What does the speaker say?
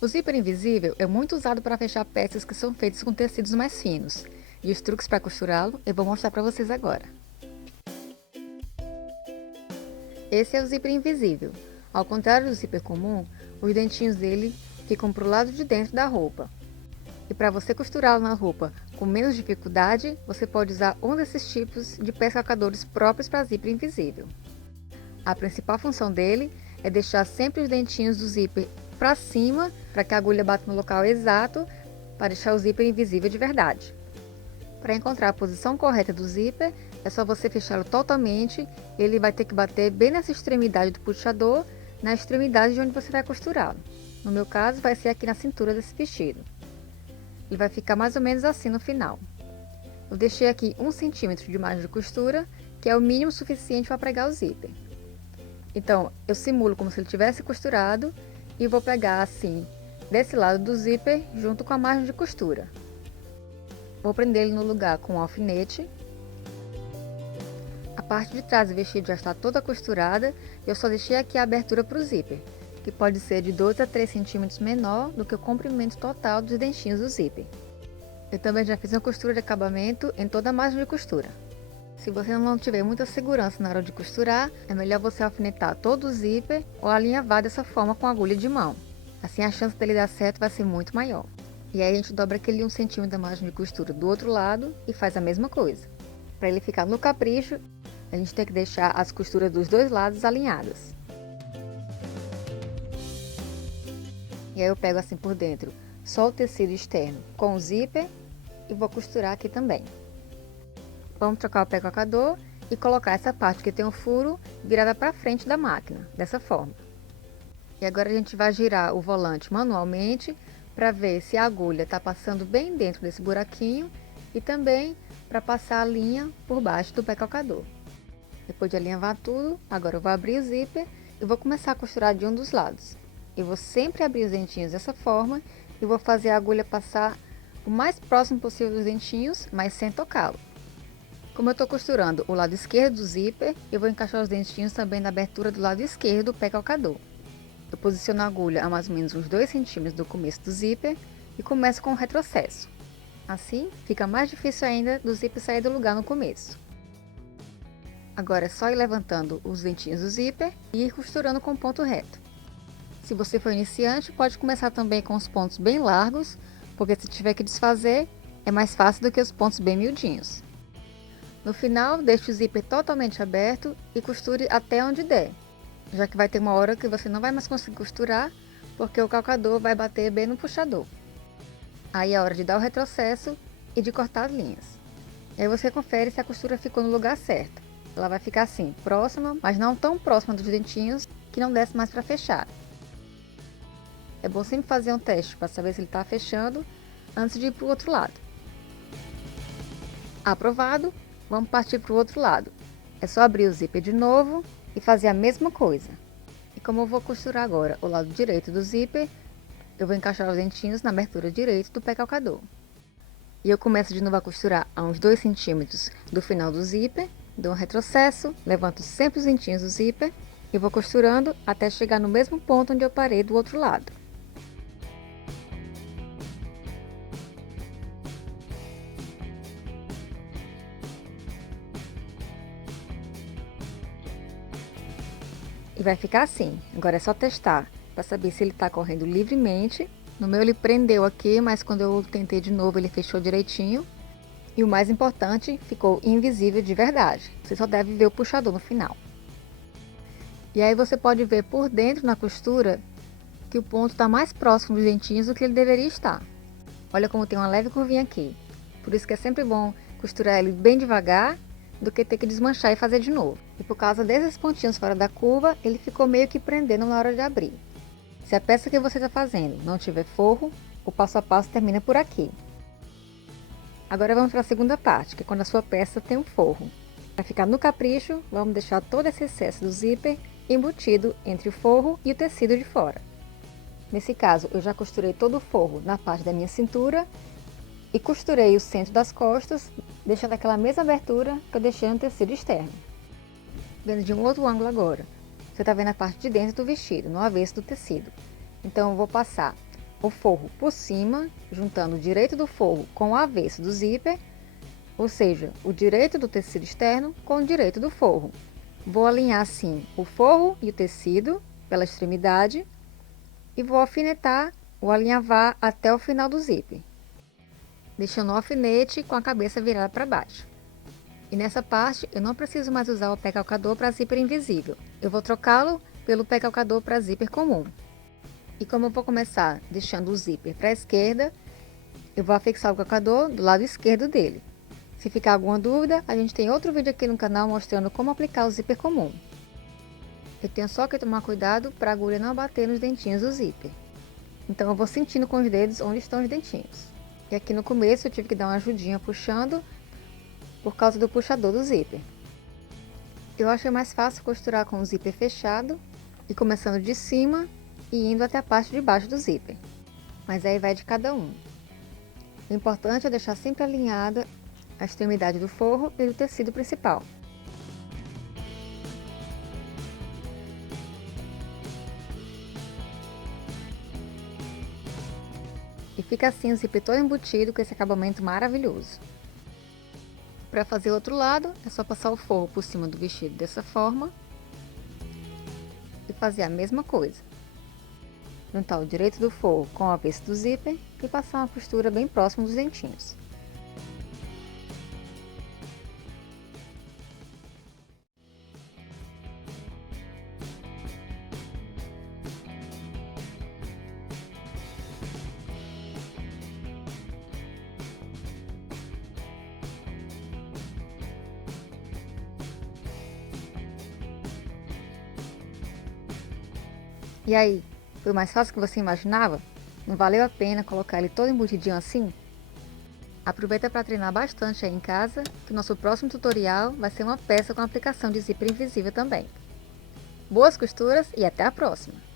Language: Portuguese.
O zíper invisível é muito usado para fechar peças que são feitas com tecidos mais finos, e os truques para costurá-lo eu vou mostrar para vocês agora. Esse é o zíper invisível. Ao contrário do zíper comum, os dentinhos dele ficam para o lado de dentro da roupa. E para você costurá-lo na roupa com menos dificuldade, você pode usar um desses tipos de pés-calcadores próprios para zíper invisível. A principal função dele é deixar sempre os dentinhos do zíper para cima, para que a agulha bata no local exato, para deixar o zíper invisível de verdade. Para encontrar a posição correta do zíper, é só você fechá-lo totalmente, e ele vai ter que bater bem nessa extremidade do puxador, na extremidade de onde você vai costurá-lo. No meu caso, vai ser aqui na cintura desse vestido. Ele vai ficar mais ou menos assim no final. Eu deixei aqui 1 centímetro de margem de costura, que é o mínimo suficiente para pregar o zíper. Então, eu simulo como se ele tivesse costurado e vou pegar assim, desse lado do zíper, junto com a margem de costura. Vou prender ele no lugar com um alfinete. A parte de trás do vestido já está toda costurada e eu só deixei aqui a abertura para o zíper, que pode ser de 2 a 3 centímetros menor do que o comprimento total dos dentinhos do zíper. Eu também já fiz uma costura de acabamento em toda a margem de costura. Se você não tiver muita segurança na hora de costurar, é melhor você alfinetar todo o zíper ou alinhavar dessa forma com a agulha de mão. Assim a chance dele dar certo vai ser muito maior. E aí a gente dobra aquele 1 centímetro da margem de costura do outro lado e faz a mesma coisa. Para ele ficar no capricho, a gente tem que deixar as costuras dos dois lados alinhadas. E aí eu pego assim por dentro só o tecido externo com o zíper e vou costurar aqui também. Vamos trocar o pé-calcador e colocar essa parte que tem o furo virada para frente da máquina, dessa forma. E agora a gente vai girar o volante manualmente para ver se a agulha está passando bem dentro desse buraquinho e também para passar a linha por baixo do pé-calcador. Depois de alinhavar tudo, agora eu vou abrir o zíper e vou começar a costurar de um dos lados. Eu vou sempre abrir os dentinhos dessa forma e vou fazer a agulha passar o mais próximo possível dos dentinhos, mas sem tocá-lo. Como eu estou costurando o lado esquerdo do zíper, eu vou encaixar os dentinhos também na abertura do lado esquerdo do pé-calcador. Eu posiciono a agulha a mais ou menos uns 2 centímetros do começo do zíper e começo com o retrocesso. Assim, fica mais difícil ainda do zíper sair do lugar no começo. Agora é só ir levantando os dentinhos do zíper e ir costurando com ponto reto. Se você for iniciante, pode começar também com os pontos bem largos, porque se tiver que desfazer, é mais fácil do que os pontos bem miudinhos. No final, deixe o zíper totalmente aberto e costure até onde der, já que vai ter uma hora que você não vai mais conseguir costurar, porque o calcador vai bater bem no puxador. Aí é hora de dar o retrocesso e de cortar as linhas. Aí você confere se a costura ficou no lugar certo. Ela vai ficar assim, próxima, mas não tão próxima dos dentinhos que não desce mais para fechar. É bom sempre fazer um teste para saber se ele está fechando antes de ir para o outro lado. Aprovado! Vamos partir para o outro lado. É só abrir o zíper de novo e fazer a mesma coisa. E como eu vou costurar agora o lado direito do zíper, eu vou encaixar os dentinhos na abertura direita do pé-calcador. E eu começo de novo a costurar a uns 2 centímetros do final do zíper, dou um retrocesso, levanto sempre os dentinhos do zíper e vou costurando até chegar no mesmo ponto onde eu parei do outro lado. E vai ficar assim. Agora é só testar para saber se ele está correndo livremente. No meu ele prendeu aqui, mas quando eu tentei de novo ele fechou direitinho. E o mais importante, ficou invisível de verdade. Você só deve ver o puxador no final. E aí você pode ver por dentro na costura que o ponto está mais próximo dos dentinhos do que ele deveria estar. Olha como tem uma leve curvinha aqui. Por isso que é sempre bom costurar ele bem devagar do que ter que desmanchar e fazer de novo. E por causa desses pontinhos fora da curva, ele ficou meio que prendendo na hora de abrir. Se a peça que você está fazendo não tiver forro, o passo a passo termina por aqui. Agora vamos para a segunda parte, que é quando a sua peça tem um forro. Para ficar no capricho, vamos deixar todo esse excesso do zíper embutido entre o forro e o tecido de fora. Nesse caso, eu já costurei todo o forro na parte da minha cintura e costurei o centro das costas, deixando aquela mesma abertura que eu deixei no tecido externo. Vendo de um outro ângulo agora, você está vendo a parte de dentro do vestido, no avesso do tecido. Então eu vou passar o forro por cima, juntando o direito do forro com o avesso do zíper, ou seja, o direito do tecido externo com o direito do forro. Vou alinhar assim o forro e o tecido pela extremidade e vou alfinetar o alinhavar até o final do zíper, deixando o alfinete com a cabeça virada para baixo. E nessa parte eu não preciso mais usar o pé calcador para zíper invisível, eu vou trocá-lo pelo pé calcador para zíper comum. E como eu vou começar deixando o zíper para a esquerda, eu vou afixar o calcador do lado esquerdo dele. Se ficar alguma dúvida, a gente tem outro vídeo aqui no canal mostrando como aplicar o zíper comum. Eu tenho só que tomar cuidado para a agulha não bater nos dentinhos do zíper. Então eu vou sentindo com os dedos onde estão os dentinhos. E aqui no começo eu tive que dar uma ajudinha puxando por causa do puxador do zíper. Eu achei mais fácil costurar com o zíper fechado e começando de cima e indo até a parte de baixo do zíper. Mas aí vai de cada um. O importante é deixar sempre alinhada a extremidade do forro e do tecido principal. E fica assim o zíper todo embutido com esse acabamento maravilhoso. Para fazer o outro lado, é só passar o forro por cima do vestido dessa forma e fazer a mesma coisa. Juntar o direito do forro com o avesso do zíper e passar uma costura bem próximo dos dentinhos. E aí, foi mais fácil que você imaginava? Não valeu a pena colocar ele todo embutidinho assim? Aproveita para treinar bastante aí em casa, que o nosso próximo tutorial vai ser uma peça com aplicação de zíper invisível também. Boas costuras e até a próxima!